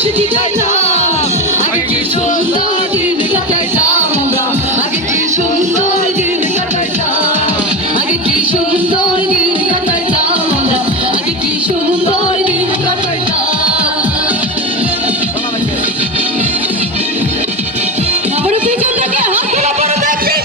মুর্শিদি গাইতাম আগে কি সুন্দর দিন কাটাইতাম আমরা আগে কি সুন্দর দিন কাটাইতাম আগে কি সুন্দর দিন কাটাইতাম আমরা আগে কি সুন্দর দিন কাটাইতাম আমার পিছন থেকে হাত তোলা বড় দেখতে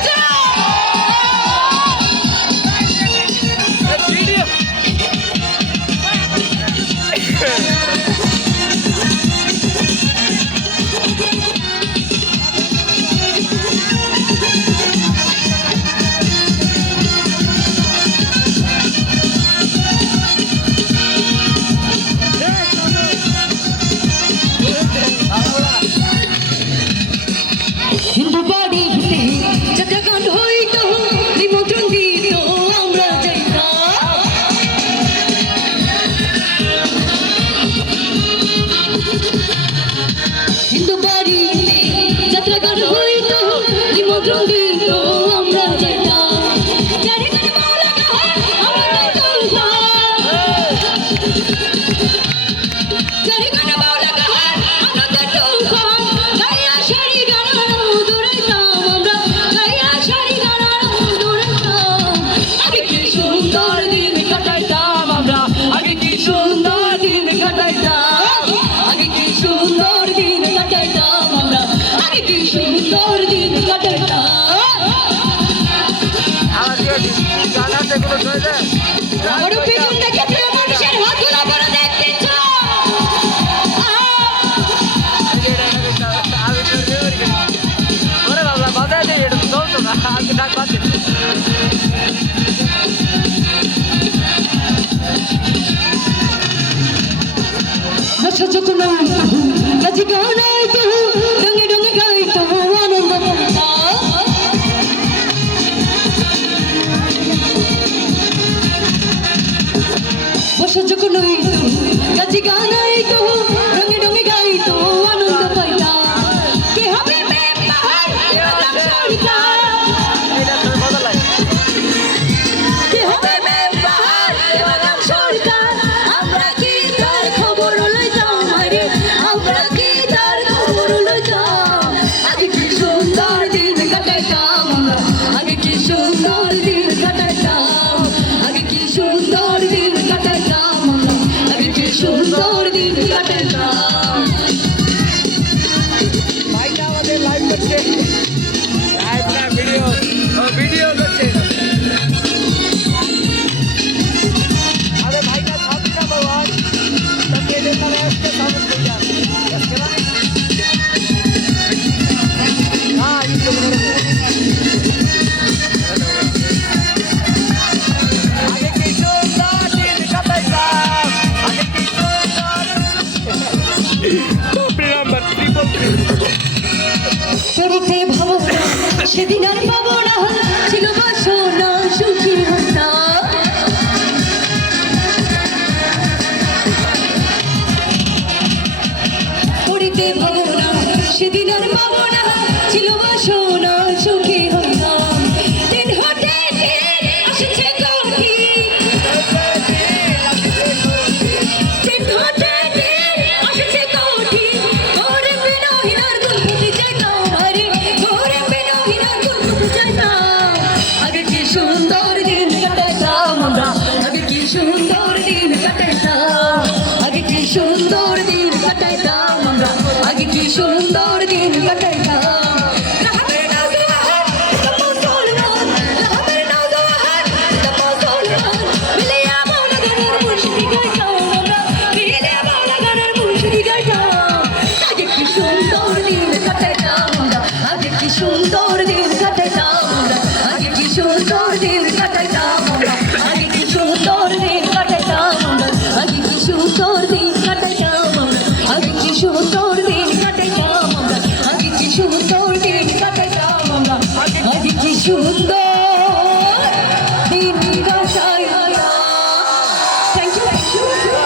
হিন্দু বাড়ি হতে যাত্রা গান হইত নিমন্ত্রণ দিত আমরা যাইতাম হিন্দু বাড়ি হতে যাত্রা গান হইত নিমন্ত্রণ দিত আমরা যাইতাম যারে গান মাওলা গান আমরা যাইতাম যারে গান মাওলা গান আমরা যাইতাম গায়া শাড়ি গান সুন্দর দিন কাটাইতাম আমরা আগে কি সুন্দর দিন কাটাইতাম আগে কি সুন্দর দিন কাটাইতাম আমরা আগে কি সুন্দর দিন কাটাইতাম আমার পেছন থেকে প্রিয় মানুষের হাত তোলা বড় দেখতে যখন কাজী গাইতো রঙে রঙে গাইতো আনন্দ বসে যখন কাজী গাইতো রঙে রঙে গাইতো আনন্দ পাইতা কে হবে মেম্বার কে হবে মেম্বার এবার সরকার আমরা কি তার খবর লইতাম আমরা কি তার খবর লইতাম আগে কি সুন্দর দিন কাটাইতাম আমরা আগে কি সুন্দর দিন কাটাইতাম আগে কি সুন্দর দিন কাটাইতাম আমরা আগে কি সুন্দর দিন কাটাইতাম ভাইটা আমাদের লাইভ করছে লাইভ না ভিডিও করছে अरे भाई का छात्र का भगवान तब ये देता है इसके सामने भैया इसके बाद हाँ ये तो आगे की सुंदर दिन का पैसा आगे की सुंदर नंबर 333 পড়িতে ভাবনা সেদিন আর পাবো না ছিল বাসনা সুখী হতাম পড়িতে ভাবনা সেদিন আর পাবো না ছিল বাসনা সুখী হতাম দিন হতে আসছে কঠি দিন হতে আসছে কঠি ওরে বিনহিনার গুলফুটি যাইতাম আরে ওরে বিনহিনার গুলফুটি যাইতাম আগে কি সুন্দর দিন কাটাইতাম আমরা আগে কি সুন্দর দিন কাটাইতাম আগে কি সুন্দর দিন কাটাইতাম আমরা আগে কি সুন্দর দিন কাটাইতাম সুন্দর দিন কাটাইতাম আমরা আগে কি সুন্দর দিন কাটাইতাম আমরা আগে কি সুন্দর দিন কাটাইতাম আমরা আগে কি সুন্দর দিন কাটাইতাম আমরা আগে কি সুন্দর দিন কাটাইতাম আমরা আগে কি সুন্দর দিন কাটাইতাম আমরা আগে কি সুন্দর